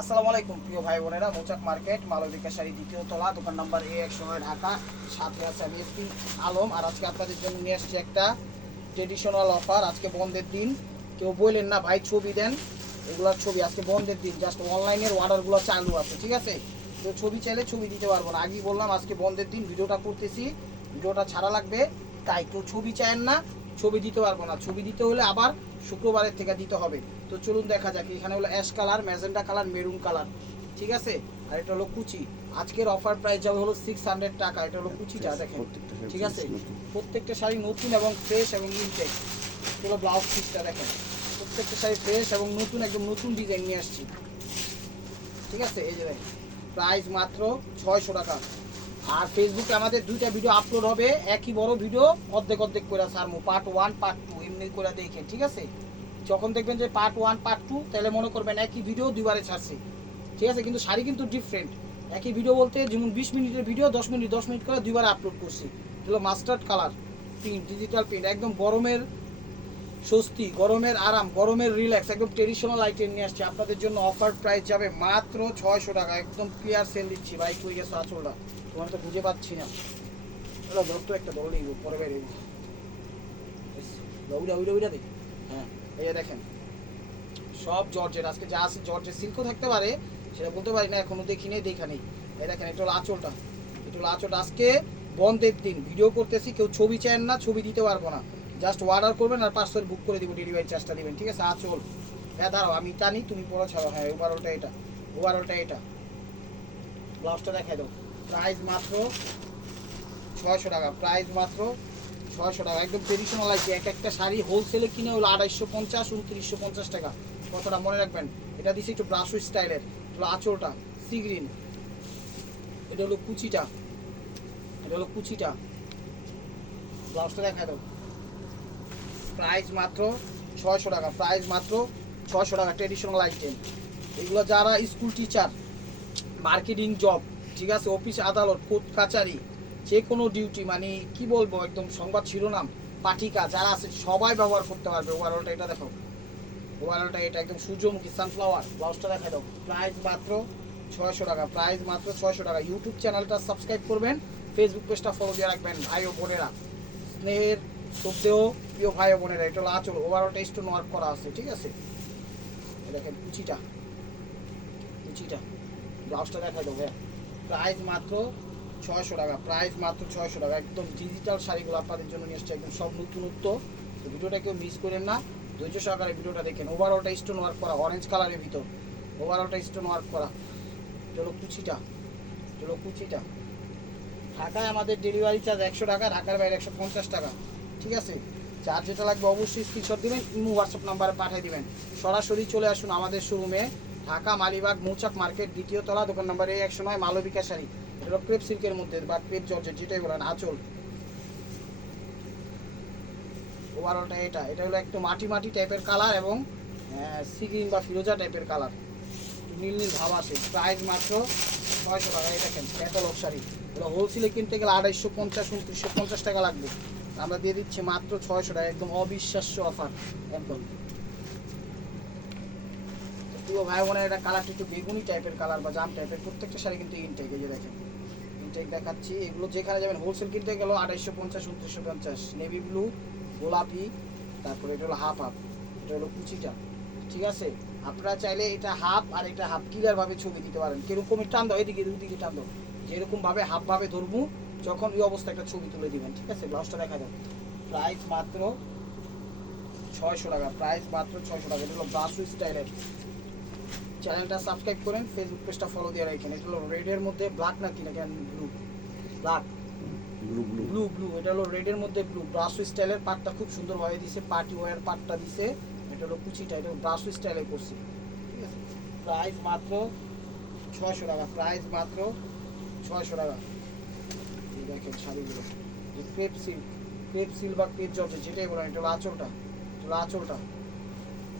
আসসালামু আলাইকুম প্রিয় ভাই বোনেরা, মৌচাক মার্কেট মালবিকা শাড়ি দ্বিতীয় তলা, দোকান নাম্বার A109 ঢাকা। সাথে আছে আমি এসপি আলম। আর আজকে আপনাদের জন্য নিয়ে আসছি একটা ট্রেডিশনাল অফার। আজকে বন্ধের দিন, কেউ বললেন না ভাই ছবি দেন, এগুলোর ছবি আজকে বন্ধের দিন, জাস্ট অনলাইনের অর্ডারগুলো চালু আছে, ঠিক আছে? তো ছবি চাইলে ছবি দিতে পারবো না, আগেই বললাম আজকে বন্ধের দিন, ভিডিওটা করতেছি, ভিডিওটা ছাড়া লাগবে, তাই কেউ ছবি চায়েন না, ছবি দিতে পারবো না। ছবি দিতে হলে আবার শুক্রবারের থেকে দিতে হবে। তো চলুন দেখা যাক। এখানে হলো ash colour, magenta colour, maroon colour, ঠিক আছে? আর এটা হলো কুচি। আজকের অফার প্রাইস যাবে হলো 600 টাকা। এটা হলো কুচিটা, দেখেন, ঠিক আছে? প্রত্যেকটা শাড়ি নতুন এবং ফ্রেশ এবং ইনটেক। এগুলো ব্লাউজ পিসটা দেখেন, প্রত্যেকটা শাড়ি ফ্রেশ এবং নতুন, একদম নতুন ডিজাইন নিয়ে আসছি, ঠিক আছে? এই যে দেখেন, প্রাইস মাত্র 600 টাকা। আর ফেসবুকে আমাদের দুইটা ভিডিও আপলোড হবে, একই বড় ভিডিও, অর্ধেক অর্ধেক করে সারমু, পার্ট 1 পার্ট 2 এমনি করে দেখেন, ঠিক আছে? যখন দেখবেন যে পার্ট 1 পার্ট 2, তাহলে মনে করবেন একই ভিডিও দুইবারে ছাড়ছি, ঠিক আছে? কিন্তু শাড়ি কিন্তু ডিফারেন্ট। একই ভিডিও বলতে যেমন 20 মিনিটের ভিডিও 10 মিনিট করে দুইবার আপলোড করছি। এগুলো mustard colour print, digital print, একদম গরমের স্বস্তি, গরমের আরাম, গরমের রিল্যাক্স, একদম ট্রেডিশনাল আইটেম নিয়ে আসছে আপনাদের জন্য। অফার প্রাইস যাবে মাত্র 600 টাকা। একদম ক্লিয়ার সেল দিচ্ছি ভাই। কই গেছো আঁচলটা? তোমার তো খুঁজে পাচ্ছি না। ওটা দত্ত একটা দল নেই, পরে বের উইডা উইডা উইডা দেখ। হ্যাঁ, এই যে দেখেন, সব জর্জের, আজকে যা আছে জর্জের, সিল্কও থাকতে পারে, সেটা বলতে পারি না, এখনো দেখি নেই, দেখা নেই। এই দেখেন, এটা হলো আঁচলটা, এটা হলো আঁচলটা। আজকে বন্ধের দিন, ভিডিও করতেছি, কেউ ছবি চান না, ছবি দিতে পারবো না, জাস্ট অর্ডার করবেন আর পার্সেল বুক করে দিব, ডেলিভারি চার্জটা দিবেন, ঠিক আছে? আঁচল, হ্যাঁ দাঁড়াও আমি টানি, তুমি পরে ছাড়ো। হ্যাঁ, ওভারঅলটা এটা, ওভারঅলটা এটা। ব্লাউজটা দেখাই দাও। প্রাইস মাত্র 600 টাকা, প্রাইস মাত্র 600 টাকা। একদম ট্রেডিশনাল আছে। এক একটা শাড়ি হোলসেলে কিনে হলো 250, 2950 টাকা। কতটা মনে রাখবেন। এটা দিচ্ছে একটু ব্রাশো স্টাইলের, হলো আঁচলটা সি গ্রিন, এটা হলো কুচিটা, এটা হলো কুচিটা। ব্লাউজটা দেখাই দাও। প্রাইস মাত্র 600 টাকা, প্রাইস মাত্র 600 টাকা। ট্রেডিশনাল আইটেম এগুলো। যারা স্কুল টিচার, মার্কেটিং জব, ঠিক আছে, অফিস আদালত কোর্ট কাচারি, যে কোনো ডিউটি, মানে কি বলবো, একদম সংবাদ শিরোনাম, পাঠিকা যারা আছে সবাই ব্যবহার করতে পারবে। ওভারঅলটা এটা দেখো, ওভারঅলটা এটা একদম সূর্যমুখী সানফ্লাওয়ার। ব্লাউজটা দেখা দাও। প্রাইস মাত্র 600 টাকা, প্রাইস মাত্র 600 টাকা। ইউটিউব চ্যানেলটা সাবস্ক্রাইব করবেন, ফেসবুক পেজটা ফলো দিয়ে রাখবেন। ভাই ও বোনেরা, স্নেহের শ্রদ্ধেয় প্রিয় ভাই ও বোনেরা, এটা হলো আঁচল, ওভারঅলটা স্টোন ওয়ার্ক করা আছে, ঠিক আছে? দেখেন কুচিটা, কুচিটা। ব্লাউজটা দেখা দেবো। হ্যাঁ, প্রাইস মাত্র 600 টাকা, প্রাইস মাত্র 600 টাকা। একদম ডিজিটাল শাড়িগুলো আপনাদের জন্য নিয়ে এসছে, একদম সব নতুনত্ব। তো ভিডিওটা কেউ মিস করেন না, ধৈর্য সহকারে ভিডিওটা দেখেন। ওভারঅলটা স্টোন ওয়ার্ক করা, অরেঞ্জ কালারের ভিতর, ওভারঅলটা স্টোন ওয়ার্ক করা। চলো কুচিটা, চলো কুচিটা। ঢাকায় আমাদের ডেলিভারি চার্জ 100 টাকা, ঢাকার বাইরে 150 টাকা, ঠিক আছে? চার্জ যেটা লাগবে অবশ্যই স্ক্রিনশট দিবেন, ইমো হোয়াটসঅ্যাপ নাম্বারে পাঠিয়ে দিবেন। সরাসরি চলে আসুন আমাদের শোরুমে, ঢাকা মালিবাগ মৌচাক মার্কেট দ্বিতীয় তলা, দোকান নাম্বার A109, মালবিকা শাড়ি। এটা ক্রেপ সিল্কের মধ্যে বা ক্রেপ জর্জেট, যেটাই বলেন, আঁচল। ওভারঅলটা এটা, এটা হলো একটু মাটি মাটি টাইপের কালার এবং সি গ্রিন বা ফিরোজা টাইপের কালার, নীল নীল ভাব আসে। প্রাইস মাত্র 600 টাকা। এই দেখেন ক্যাটালগ শাড়ি, এগুলো হোলসেলে কিনতে গেলে 250, 2950 টাকা লাগবে, আমরা দিয়ে দিচ্ছি মাত্র 600 টাকা। একদম অবিশ্বাস্য অফার একদম। প্রিয় ভাই বোনের, এটা কালারটা একটু বেগুনি টাইপের কালার বা জাম টাইপের। প্রত্যেকটা শাড়ি কিন্তু ইনটেক, এই যে দেখেন ইনটেক দেখাচ্ছি। এগুলো যেখানে যাবেন হোলসেল কিনতে গেল 250, 2950। নেভি ব্লু, গোলাপি, তারপরে এটা হলো হাফ হাফ, এটা হলো কুচিটা, ঠিক আছে? আপনারা চাইলে এটা হাফ আর এটা হাফ ক্লিয়ারভাবে ছবি দিতে পারেন। কিরকমের টান দাও, এদিকে দুদিকে টান দাও, যেরকমভাবে হাফভাবে ধরবো, যখন এই অবস্থায় একটা ছবি তুলে দিবেন, ঠিক আছে? ব্লাউজটা দেখা দাও। প্রাইস মাত্র 600 টাকা, প্রাইস মাত্র 600 টাকা। এটা হলো ব্রাশো স্টাইলের। চ্যানেলটা সাবস্ক্রাইব করেন, ফেসবুক পেজটা ফলো দিয়ে রাখেন। এটা হলো রেডের মধ্যে ব্ল্যাক, না কি না কেন, blue, black, blue blue blue blue. এটা হলো রেডের মধ্যে ব্লু। ব্রাশো স্টাইলের পাটটা খুব সুন্দরভাবে দিছে, পার্টি ওয়্যার পাটটা দিছে। এটা হলো কুচিটা, এটা ব্রাশো স্টাইলে করছি, ঠিক আছে? প্রাইস মাত্র 600 টাকা, প্রাইস মাত্র 600 টাকা। এই দেখেন শাড়িগুলো, ক্রেপ সিল্ক, ক্রেপ সিল্ক বা ক্রেপ জর্জেট, যেটাই বলেন। এটা হলো আঁচলটা, এটা হলো আঁচলটা,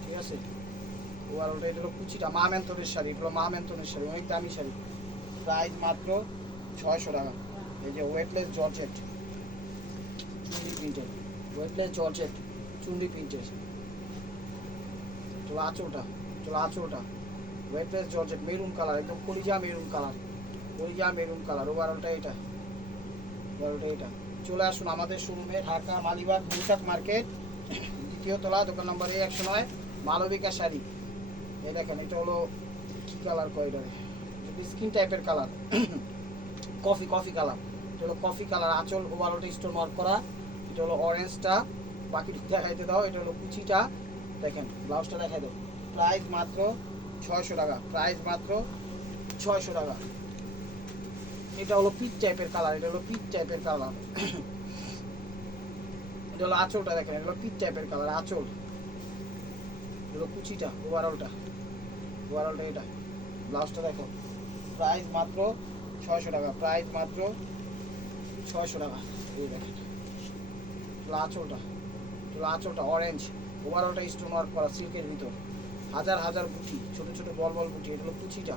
ঠিক আছে? ওভারঅলটা এটা হলো কুচিটা। মা মেন্তনের শাড়ি, এটা হলো মা মেন্তনের শাড়ি, অনেক দামি শাড়ি। প্রাইস মাত্র 600 টাকা। এই যে ওয়েটলেস জর্জেট, চুন্ডি প্রিন্টের, ওয়েটলেস জর্জেট চুন্ডি প্রিন্টের। চলো আঁচলটা, চলো আঁচলটা, ওয়েটলেস জর্জেট মেরুন কালার, একদম কলিজা মেরুন কালার, কলিজা মেরুন কালার। ওভারঅলটা এটা, ওভারঅলটা এটা। চলে আসুন আমাদের শোরুমে, ঢাকা মালিবাগ গুলশাক মার্কেট, দ্বিতীয় তলা, দোকান নম্বর A109, মালবিকা শাড়ি। এই দেখেন এটা হলো কী কালার কয় এটা, স্কিন টাইপের কালার, কফি কালার। এটা হলো কফি কালার, আঁচল ওভারঅলটা স্টোন ওয়ার্ক করা। এটা হলো অরেঞ্জটা, বাকিটা দেখাইতে দাও। এটা হলো কুচিটা, দেখেন ব্লাউজটা দেখাই দাও। প্রাইস মাত্র 600 টাকা, প্রাইস মাত্র 600 টাকা। এটা হলো পিচ টাইপের কালার, এটা হলো পিচ টাইপের কালার। এটা হলো আঁচলটা দেখেন, এটা হলো পিচ টাইপের কালার আঁচল। এটা হলো কুচিটা, ওভারঅলটা, ওভারঅলটা এটা। ব্লাউজটা দেখো, প্রাইস মাত্র 600 টাকা, প্রাইস মাত্র 600 টাকা। এই দেখেন আঁচলটা, এটা আঁচলটা অরেঞ্জ, ওভারঅলটা স্টোন ওয়ার্ক করা সিল্কের ভিতর, হাজার হাজার বুটি, ছোট ছোট বল বল বুটি। এটা হলো কুচিটা।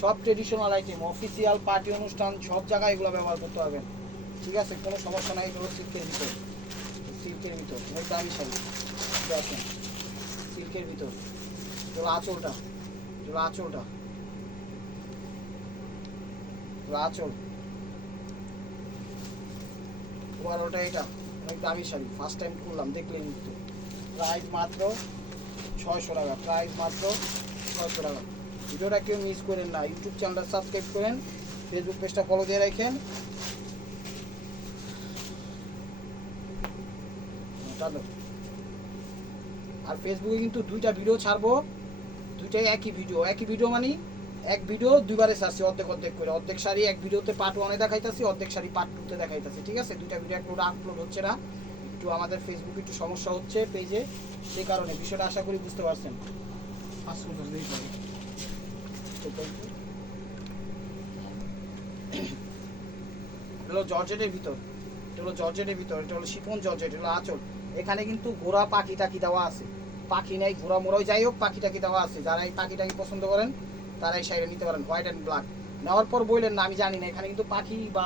সব ট্রেডিশনাল আইটেম, অফিসিয়াল পার্টি অনুষ্ঠান সব জায়গায় এগুলো ব্যবহার করতে পারবেন, ঠিক আছে, কোনো সমস্যা নাই। এগুলো সিল্কের ভিতর, সিল্কের ভিতর অনেক দামি শাড়ি, দেখেন সিল্কের ভিতর। এগুলো আঁচলটা, এগুলো আঁচলটা, আঁচল। ওভারঅলটা এটা অনেক দামি শাড়ি, ফার্স্ট টাইম করলাম, দেখলেই মুক্ত। প্রাইস মাত্র 600 টাকা, প্রাইস মাত্র 600 টাকা। ভিডিওটা কেউ মিস করেন না, ইউটিউব চ্যানেলটা সাবস্ক্রাইব করেন, ফেসবুক পেজটা ফলো দিয়ে রাখেন। আর ফেসবুকে কিন্তু দুইটা ভিডিও ছাড়বো, দুইটাই একই ভিডিও মানে এক ভিডিও দুইবারে ছাড়ছি, অর্ধেক অর্ধেক করে। অর্ধেক শাড়ি এক ভিডিওতে পার্ট 1-এ দেখাইতেছি, অর্ধেক শাড়ি পার্ট 2-তে দেখাইতেছি, ঠিক আছে। দুইটা ভিডিও আপলোড হচ্ছে না, একটু আমাদের ফেসবুকে একটু সমস্যা হচ্ছে পেজে, সেই কারণে। বিষয়টা আশা করি বুঝতে পারছেন। এটা হলো জর্জেটের ভিতর, এটা হলো জর্জেটের ভিতর, এটা হলো শিফন জর্জেট, এটা হলো আঁচল। এখানে কিন্তু ঘোড়া পাখি টাকি দেওয়া আছে, পাখি নাই ঘোড়া মোড়াই যাই হোক, পাখি টাকি দেওয়া আছে। যারা এই পাখি টাকি পছন্দ করেন তারা এই শাড়িটা নিতে পারেন, হোয়াইট অ্যান্ড ব্ল্যাক। নেওয়ার পর বললেন না আমি জানি না, এখানে কিন্তু পাখি বা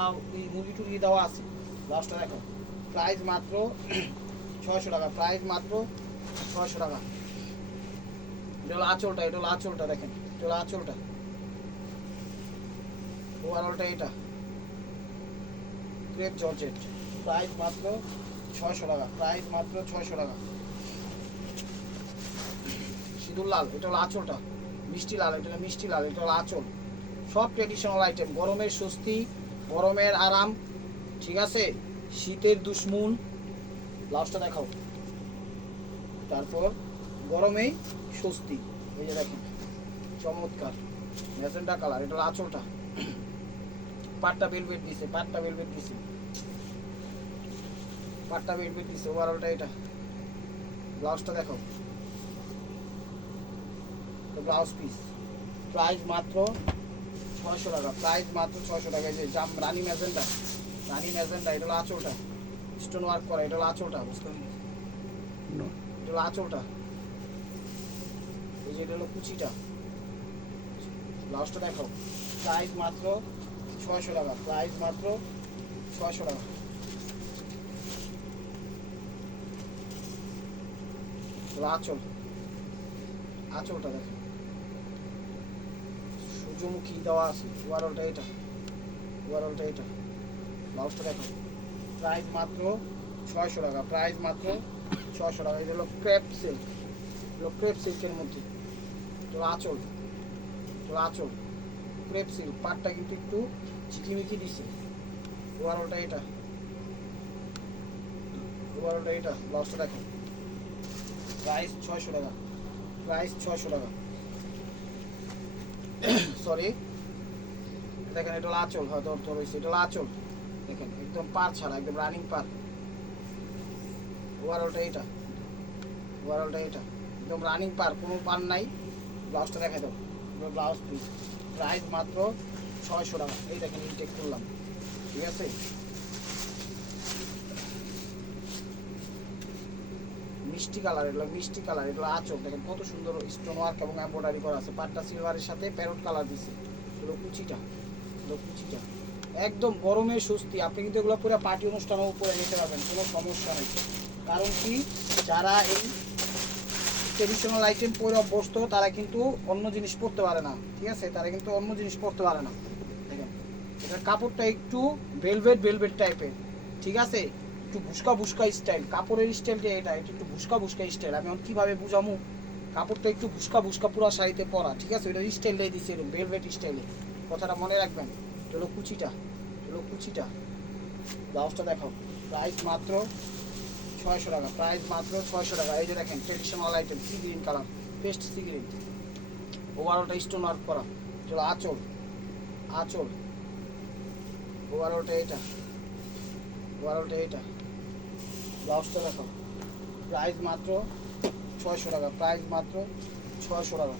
মুরগি টুরগি দেওয়া আছে। লাস্টটা দেখো, প্রাইস মাত্র 600 টাকা, প্রাইস মাত্র 600 টাকা। এটা হলো আঁচলটা, এটা হলো আঁচলটা দেখেন, এটা হলো আঁচলটা, ওভারঅলটা এটা ক্রেপ জর্জেট, প্রাইস মাত্র 600 টাকা, প্রাইস মাত্র 600 টাকা। সিঁদুর লাল, এটা হলো আঁচলটা, মিষ্টি লাল, এটা হলো মিষ্টি লাল, এটা হলো আঁচল। সব ট্রেডিশনাল আইটেম, গরমের স্বস্তি, গরমের আরাম, ঠিক আছে, শীতের দুশ্মন। ব্লাউজটা দেখাও, তারপর গরমেই স্বস্তি। এই যে দেখেন চমৎকার ম্যাজেন্টা কালার, এটা হলো আঁচলটা, পাটটা ভেলভেট দিছে, পাটটা ভেলভেট দিছে, পাটটা ভেলভেট দিছে। ওভারঅলটা এটা। ব্লাউজটা দেখো, ব্লাউজ পিস, প্রাইস মাত্র 600 টাকা, প্রাইস মাত্র 600 টাকা। এই যে জাম রানী ম্যাজেন্টা, রানী ম্যাজেন্টা, এটা হলো আঁচলটা, স্টোন ওয়ার্ক করা, এটা হলো আঁচলটা, বুঝতে পারলি, এটা হলো আঁচলটা। এই যে এটা হলো কুচিটা। ব্লাউজটা দেখো, প্রাইস মাত্র 600 টাকা, প্রাইস মাত্র 600 টাকা। আঁচল, আঁচলটা দেখো সূর্যমুখী দেওয়া আছে। ওভারঅলটা এটা, ওভারঅলটা এটা। ব্লাউজটা দেখো, প্রাইস মাত্র 600 টাকা, প্রাইস মাত্র 600 টাকা। এটা হলো ক্রেপ সিল্ক, এগুলো ক্রেপ সিল্কের মধ্যে। এটা আঁচল, এটা আঁচল ক্রেপ সিল্ক, পাটটা কিন্তু একটু ঝিকিমিকি দিছে। ওভারঅলটা এটা, ওভারঅলটা এটা। ব্লাউজটা দেখো, প্রাইস 600 টাকা, প্রাইস 600 টাকা। সরি দেখেন, এটা হলো আঁচল, হয়তো অর্থ রয়েছে, এটা হলো আঁচল দেখেন, একদম পার ছাড়া, একদম রানিং পার। ওভারঅলটা এটা, ওভারঅলটা এটা, একদম রানিং পার, কোনো পার নাই। ব্লাউজটা দেখাই দাও, ব্লাউজ পিস, প্রাইস মাত্র 600 টাকা। এই দেখেন ইনটেক করলাম, ঠিক আছে। মিষ্টি কালার, এগুলো মিষ্টি কালার, এগুলো আঁচল দেখেন কত সুন্দর স্টোন ওয়ার্ক এবং এমব্রয়ডারি করা আছে। পাটটা সিলভারের সাথে প্যারট কালার দিছে। এগুলো কুচিটা, এগুলো কুচিটা, একদম গরমের স্বস্তি। আপনি কিন্তু এগুলো পুরো পার্টি অনুষ্ঠানেও উপরে নিতে পারবেন, কোনো সমস্যা নেই। কারণ কি, যারা এই ট্রেডিশনাল আইটেম পরে অভ্যস্ত তারা কিন্তু অন্য জিনিস পরতে পারে না, ঠিক আছে, তারা কিন্তু অন্য জিনিস পরতে পারে না। দেখেন এটার কাপড়টা একটু ভেলভেট ভেলভেট টাইপের, ঠিক আছে, একটু ভুসকা ভুসকা স্টাইল, কাপড়ের স্টাইলটা এটা একটু ভুসকা ভুসকা স্টাইল। আমি এখন কীভাবে বুঝামু, কাপড়টা একটু ভুসকা ভুসকা পুরো শাড়িতে পরা, ঠিক আছে, ওইটা স্টাইলটাই দিচ্ছে এরকম ভেলভেট স্টাইলে, কথাটা মনে রাখবেন। এটা হলো কুচিটা, এটা হলো কুচিটা। ব্লাউজটা দেখো, প্রাইস মাত্র 600 টাকা, প্রাইস মাত্র 600 টাকা। এই যে দেখেন traditional item, sea green colour, paste sea green, ওভারঅলটা স্টোন ওয়ার্ক করা। চলো আঁচল, আঁচল, ওভারঅলটা এটা, ওভারঅলটা এটা। ব্লাউজটা দেখো, প্রাইস মাত্র 600 টাকা, প্রাইস মাত্র 600 টাকা।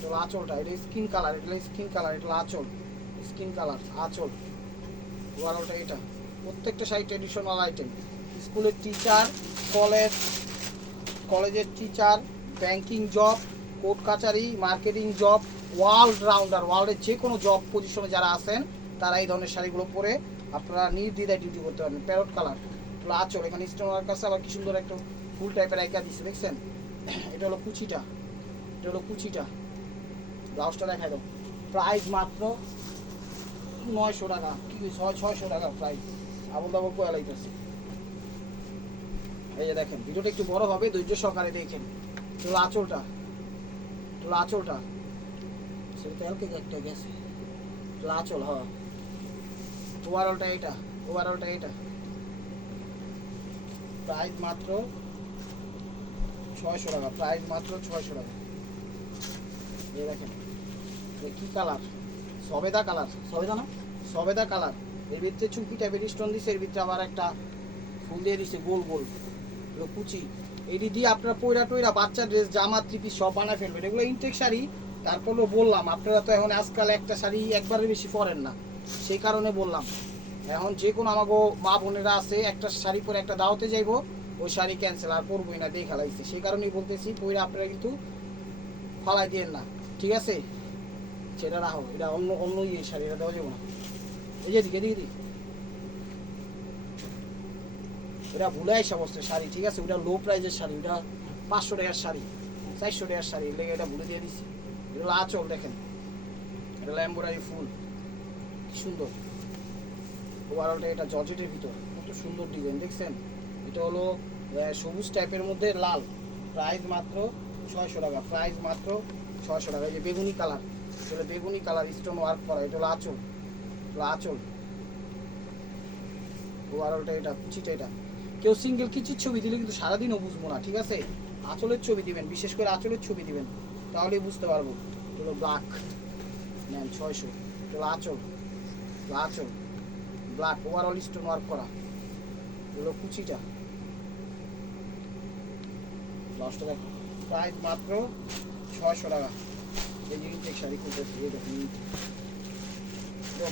চলো আঁচলটা, এটা স্কিন কালার, এটা স্কিন কালার, এটা আঁচল, স্কিন কালার, আঁচল, ওভারঅলটা এটা। প্রত্যেকটা শাড়ি ট্রেডিশনাল আইটেম। স্কুলের টিচার, কলেজের টিচার, ব্যাংকিং জব, কোর্ট কাচারি, মার্কেটিং জব, অলরাউন্ডার, ওয়ার্ল্ডের যে কোনো জব পজিশনে যারা আছেন তারা এই ধরনের শাড়িগুলো পরে আপনারা নির্দ্বিধায় ডিউটি করতে পারবেন। প্যারট কালার, আঁচল, এখানে স্টোন ওয়ার্ক আছে, আবার কি সুন্দর একটা ফুল টাইপের আইকা দিচ্ছে, দেখছেন। এটা হলো কুচিটা, এটা হলো কুচিটা। ব্লাউজটা দেখাই দাও, প্রাইস মাত্র 900 টাকা, কি 600 টাকা প্রাইস, আবল দাবল কোয়া লাইতেছে। এই যে দেখেন, ভিডিওটা একটু বড় হবে, ধৈর্য সহকারে দেখেন। চলো আঁচলটা, চলো আঁচলটা, সেটা কালকে একটা গেছে, চলো আঁচল, হ্যাঁ, ওভারঅলটা এটা, ওভারঅলটা এটা। প্রাইস মাত্র 600 টাকা, প্রাইস মাত্র 600 টাকা। এই দেখেন কি কালার, সবেদা কালার, সবেদা না, সবেদা কালার, এর ভিতরে চুমকি টাইপের স্টোন দিচ্ছে, এর ভিতরে আবার একটা ফুল দিয়ে দিচ্ছে গোল গোল, কুচি। এটি দিয়ে আপনারা পয়রা টয়রা বাচ্চা ড্রেস, জামা, ত্রিপি সব বানায় ফেলবেন। এগুলো ইনটেক শাড়ি, তারপরেও বললাম আপনারা তো এখন আজকাল একটা শাড়ি একবারের বেশি পরেন না, সেই কারণে বললাম। এখন যে কোনো আমাকে মা বোনেরা আছে একটা শাড়ি পরে একটা দাওয়াতে যাইবো, ওই শাড়ি ক্যান্সেল, আর পরবই না, দেখা লাগছে, সেই কারণেই বলতেছি পয়রা আপনারা কিন্তু ফালাই দিয়েন না, ঠিক আছে। সেটা রাখো, এটা অন্য অন্য ইয়ে শাড়ি, এটা দেওয়া যাবো না। এই যে দিকে দিকে ওটা ভুলে আসা বসছে শাড়ি, ঠিক আছে, ওটা লো প্রাইজের শাড়ি, ওটা 500 টাকার শাড়ি, 400 টাকার শাড়ি, লেগে এটা ভুলে দিয়ে দিচ্ছি। এটা আঁচল দেখেন, এটা এমব্রয়ডারি ফুল, কি সুন্দর। ওভারঅলটা এটা জর্জেটের ভিতর, কত সুন্দর ডিজাইন দেখছেন। এটা হলো সবুজ টাইপের মধ্যে লাল, প্রাইস মাত্র 600 টাকা, প্রাইস মাত্র 600 টাকা। এই যে বেগুনি কালার, এটা বেগুনি কালার স্টোন ওয়ার্ক করা, এটা হলো আঁচল, আঁচল, ওভারঅলটা এটা, কুচিটা এটা। কেউ সিঙ্গেল কিচির ছবি দিলে কিন্তু সারাদিনও বুঝবো না, ঠিক আছে, আঁচলের ছবি দিবেন, বিশেষ করে আঁচলের ছবি দিবেন, তাহলেই বুঝতে পারবো। এগুলো ব্ল্যাক নেন 600, এগুলো আঁচল, আঁচল ব্ল্যাক, ওভারঅল স্টোন ওয়ার্ক করা, এগুলো কুচিটা। লাস্টটা দেখো, প্রাইস মাত্র 600 টাকা। এই যে ইনটেক শাড়ি খুলতেছি, এই দেখুন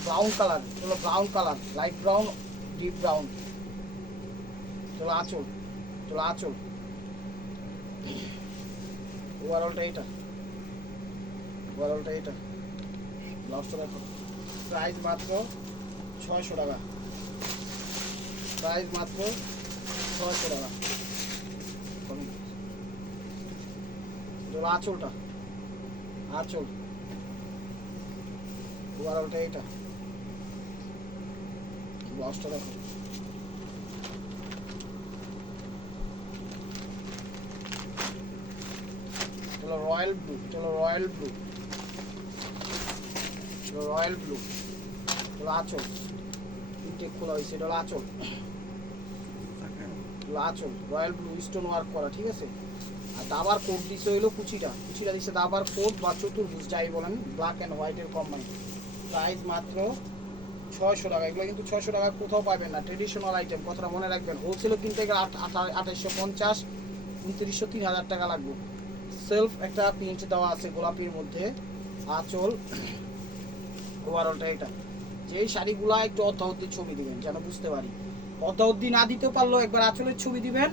ব্রাউন কালার, এগুলো brown colour, light brown, deep brown. চলো আঁচল, চলো আঁচল, ওভারঅলটা এটা, ওভারঅলটা এটা। ব্লাউজটা দেখো, প্রাইস মাত্র 600 টাকা, প্রাইস মাত্র 600 টাকা। চলো আঁচলটা, আঁচল, ওভারঅলটা এটা। ব্লাউজটা দেখো, চলো রয়্যাল ব্লু, চলো রয়্যাল ব্লু, চলো রয়্যাল ব্লু, চলো আঁচল, ইনটেক খোলা হয়েছে, এটা হলো আঁচল, আঁচল রয়্যাল ব্লু স্টোন ওয়ার্ক করা, ঠিক আছে। আর দাবার কোট দিচ্ছে হইলো কুচিটা, কুচিটা দিচ্ছে দাবার কোট বা চতুর্ভুজ যাই বলেন, ব্ল্যাক অ্যান্ড হোয়াইটের কম্বাইন। প্রাইস মাত্র 600 টাকা। এগুলো কিন্তু 600 টাকা কোথাও পাবেন না, ট্রেডিশনাল আইটেম, কথাটা মনে রাখবেন। হোলসেলও কিনতে গেলে 2850, 2900, 3000 টাকা লাগবে। সেলফ একটা প্রিন্ট দেওয়া আছে গোলাপির মধ্যে, আঁচল, ওভারঅলটা এটা। যেই শাড়িগুলা একটু অর্ধাবধি ছবি দিবেন যেন বুঝতে পারি, অর্ধাবধি না দিতে পারলেও একবার আঁচলের ছবি দিবেন,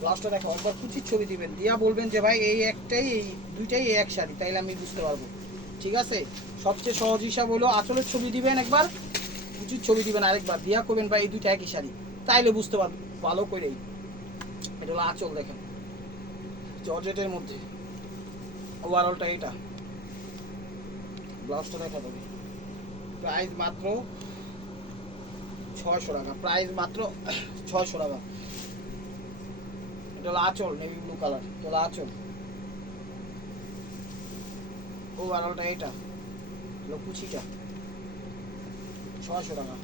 ব্লাউজটা দেখো, একবার কুচির ছবি দিবেন, দিয়া বলবেন যে ভাই এই একটাই, এই দুইটাই এই এক শাড়ি, তাইলে আমি বুঝতে পারবো, ঠিক আছে। সবচেয়ে সহজ হিসাব হলো আঁচলের ছবি দিবেন একবার, কুচির ছবি দিবেন আরেকবার, দিয়া করবেন ভাই এই দুইটা একই শাড়ি, তাইলে বুঝতে পারবো ভালো করেই। এটা হলো আঁচল দেখেন, জর্জেটের মধ্যে ওভারঅলটা এটা, ব্লাউজটা দেখা দেবে। প্রাইস মাত্র 600 টাকা, প্রাইস মাত্র 600 টাকা। এটা হলো আঁচল, নেভি ব্লু কালার, এটা হলো আঁচল। ওভারঅলটা এটা হলো কুচিটা, 600 টাকা।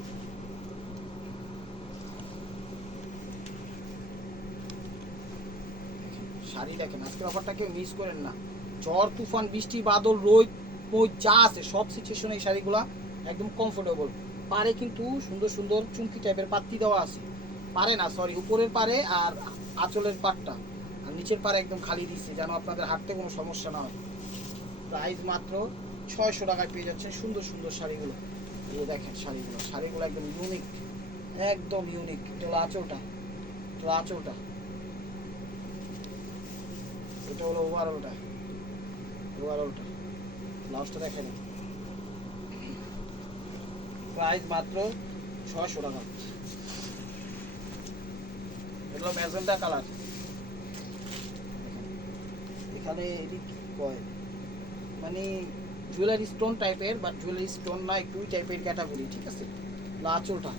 শাড়ি দেখেন, আজকের অফারটা কেউ মিস করেন না। ঝড় তুফান বৃষ্টি বাদল রোদ যা আছে সব সিচুয়েশনে এই শাড়িগুলো একদম কমফোর্টেবল। পারে কিন্তু সুন্দর সুন্দর চুমকি টাইপের পাত্তি দেওয়া আছে, পারে না সরি, উপরের পারে আর আঁচলের পাটটা, আর নিচের পারে একদম খালি দিচ্ছে যেন আপনাদের হাঁটতে কোনো সমস্যা না হয়। প্রাইস মাত্র 600 টাকায় পেয়ে যাচ্ছেন সুন্দর সুন্দর শাড়িগুলো। এই দেখেন শাড়িগুলো একদম ইউনিক, একদম ইউনিক। এটা হলো আঁচলটা, এটা হলো আঁচলটা, এটা হলো ওভারঅলটা, ব্লাউজটা দেখেন। প্রাইস মাত্র 600 টাকা। এটা হলো ম্যাজেন্টা কালার, এখানে এদিক কয় মানে জুয়েলারি স্টোন টাইপের, বাট জুয়েলারি স্টোন না, একটু টাইপের ক্যাটাগরি, ঠিক আছে। আঁচলটা,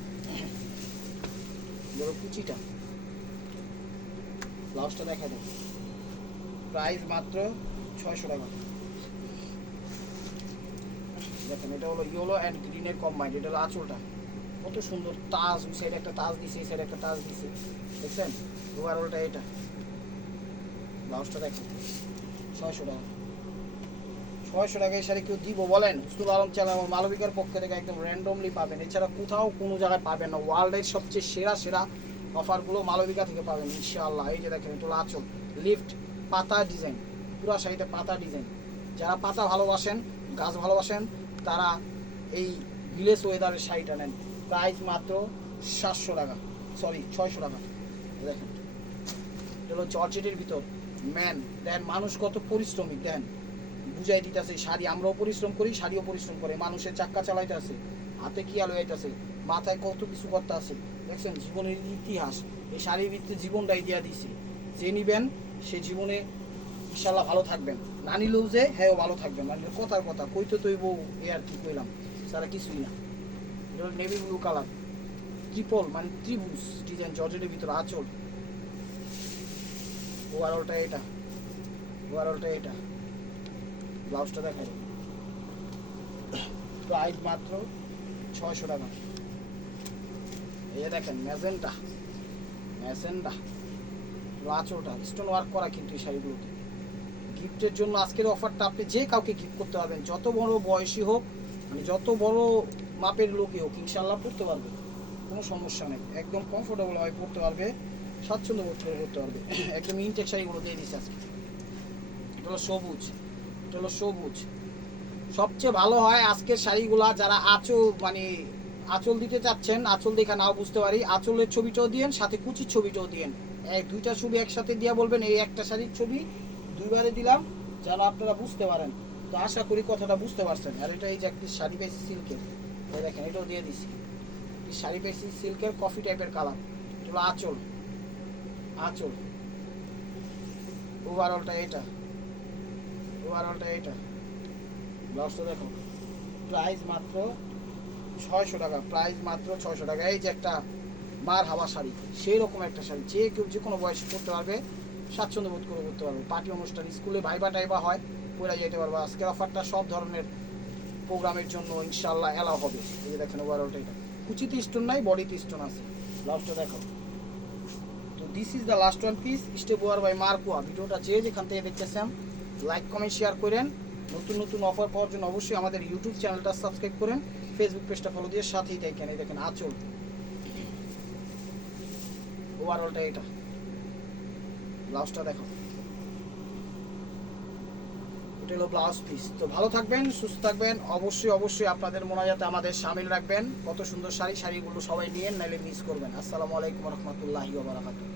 ধরো কুচিটা, ব্লাউজটা দেখা দেয়। প্রাইস মাত্র 600 টাকা। দেখেন এটা হলো ইয়েলো অ্যান্ড গ্রিনের কম্বাইন্ড, এটা হলো আঁচলটা, কত সুন্দর তাজ, ওই সাইডে একটা তাজ দিছে, এই সাইডে একটা তাজ দিছে, দেখছেন। ওভারঅলটা এটা, ব্লাউজটা দেখেন। 600 টাকা, 600 টাকা এই শাড়ি কেউ দিব বলেন? হুসনুল আলম চ্যানেল মালবিকার পক্ষ থেকে একদম র্যান্ডমলি পাবেন, এছাড়া কোথাও কোনো জায়গায় পাবেন না। ওয়ার্ল্ডের সবচেয়ে সেরা সেরা অফারগুলো মালবিকা থেকে পাবেন ইনশাআল্লাহ। এই যে দেখেন এটা হলো আঁচল, লিফট পাতা ডিজাইন, পুরা শাড়িতে পাতা ডিজাইন। যারা পাতা ভালোবাসেন, গাছ ভালোবাসেন, তারা এই ভিলেজ ওয়েদারের শাড়িটা নেন। প্রাইস মাত্র 700 টাকা, সরি 600 টাকা। দেখেন এটা হলো জর্জেটের ভিতর ম্যান, দেন মানুষ কত পরিশ্রমিক, দেন বুঝাই দিতেছে। শাড়ি আমরাও পরিশ্রম করি, শাড়িও পরিশ্রম করে, মানুষের চাক্কা চালাইতে আছে, হাতে কি আলো আইতেছে, মাথায় কত কিছু করতে আছে, দেখছেন জীবনের ইতিহাস এই শাড়ির ভিত্তিতে জীবনটাই দিয়া দিছে। যে নিবেন সে জীবনে ইনশাল্লাহ ভালো থাকবেন, না নিলেও যে হ্যাঁ ভালো থাকবেন, মানে কথার কথা কইতে তৈব, এ আর কি কইলাম, সারা কিছুই না। এটা হলো নেভি ব্লু কালার, ট্রিপল মানে ত্রিভুজ ডিজাইন, জর্জেটের ভিতরে আঁচল। ওভারঅলটা এটা, ব্লাউজটা দেখাই। প্রাইস মাত্র 600 টাকা। এই দেখেন ম্যাজেন্টা, আঁচলটা স্টোন ওয়ার্ক করা কিন্তু এই শাড়িগুলোতে। গিফটের জন্য আজকের অফারটা আপনি যে কাউকে গিফট করতে পারবেন, যত বড় বয়সী হোক, মানে যত বড় মাপের লোকই হোক, ইনশাল্লাহ পড়তে পারবে, কোনো সমস্যা নেই, একদম কমফোর্টেবল ভাবে পড়তে পারবে, স্বাচ্ছন্দ্য বোধ করে পড়তে পারবে। একদম ইনটেক শাড়িগুলো দিয়ে দিচ্ছে আজকে। এটা হলো সবুজ, সবচেয়ে ভালো হয় আজকের শাড়িগুলা যারা আঁচল দিতে চাচ্ছেন, আঁচল দেখা নাও বুঝতে পারি, আঁচলের ছবিটাও দিয়েন, সাথে কুচির ছবিটাও দিয়েন, এই দুইটা ছবি একসাথে দিয়া বলবেন এই একটা শাড়ির ছবি দুইবারে দিলাম, যেন আপনারা বুঝতে পারেন। তো আশা করি কথাটা বুঝতে পারছেন। আর এটা এই যে একটি শাড়ি পেয়েছি সিল্কের, দেখেন এটাও দিয়ে দিছি, শাড়ি পেয়েছি সিল্কের কফি টাইপের কালার। এগুলো আঁচল, ওভারঅলটা এটা, ব্লাউজটা দেখো। প্রাইস মাত্র 600 টাকা, এই যে একটা মার হাওয়া শাড়ি, সেই রকম একটা শাড়ি, যে কেউ যে কোনো বয়সে পড়তে পারবে, স্বাচ্ছন্দ্য বোধ করে করতে পারবে। পার্টি অনুষ্ঠান, স্কুলে ভাইবা টাইবা হয়, পরে যেতে পারবে। আজকের অফারটা সব ধরনের প্রোগ্রামের জন্য ইনশাল্লাহ এলাও হবে। এই যে দেখেন ওভারঅলটা এটা, কুচিতে স্টোন নাই, বডিতে স্টোন আছে। ব্লাউজটা দেখো। তো this is the last one piece, স্টেপ ওয়ার বাই মার্কুয়া। ভিডিওটা যে যেখান থেকে দেখতেছেন লাইক কমেন্ট শেয়ার করেন। নতুন অফার পাওয়ার জন্য অবশ্যই আমাদের ইউটিউব চ্যানেলটা সাবস্ক্রাইব করেন, ফেসবুক পেজটা ফলো দিয়ে সাথেই থাকেন। এই দেখেন আঁচল, ওভারঅলটা এটা, ব্লাউজটা দেখো। এটা হলো ব্লাউজ পিস। তো ভালো থাকবেন, সুস্থ থাকবেন, অবশ্যই আপনাদের মোনাজাতে আমাদের শামিল রাখবেন। কত সুন্দর শাড়িগুলো সবাই নিয়েন, নাইলে মিস করবেন। আসসালামু আলাইকুম রহমতুল্লাহি ওয়া বারাকাতুহু।